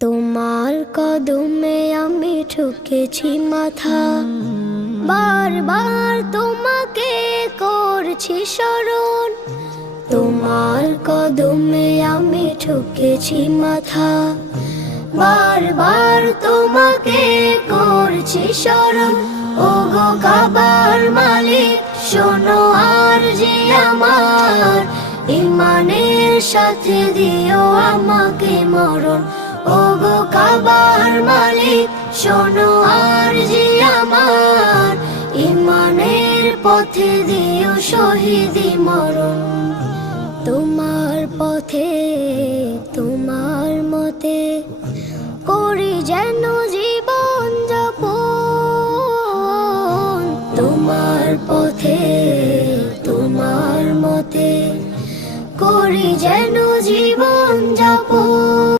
তোমার কদমে আমি ঠুকেছি মাথা, বারবার তোমাকে করছি স্মরণ। তোমার কদমে আমি ঠুকেছি মাথা, বারবার তোমাকে করছি স্মরণ। ওগো কাবার মালিক শোনো আরজি আমার, ইমানের সাথে দিও আমাকে মরণ। ওগো কাবার মালিক শোনো আরজি আমার, ইমানের পথে দিও শহীদি মরণ। তোমার পথে তোমার মতে করি যেন জীবন যাপন। তোমার পথে তোমার মতে করি যেন জীবন যাপন।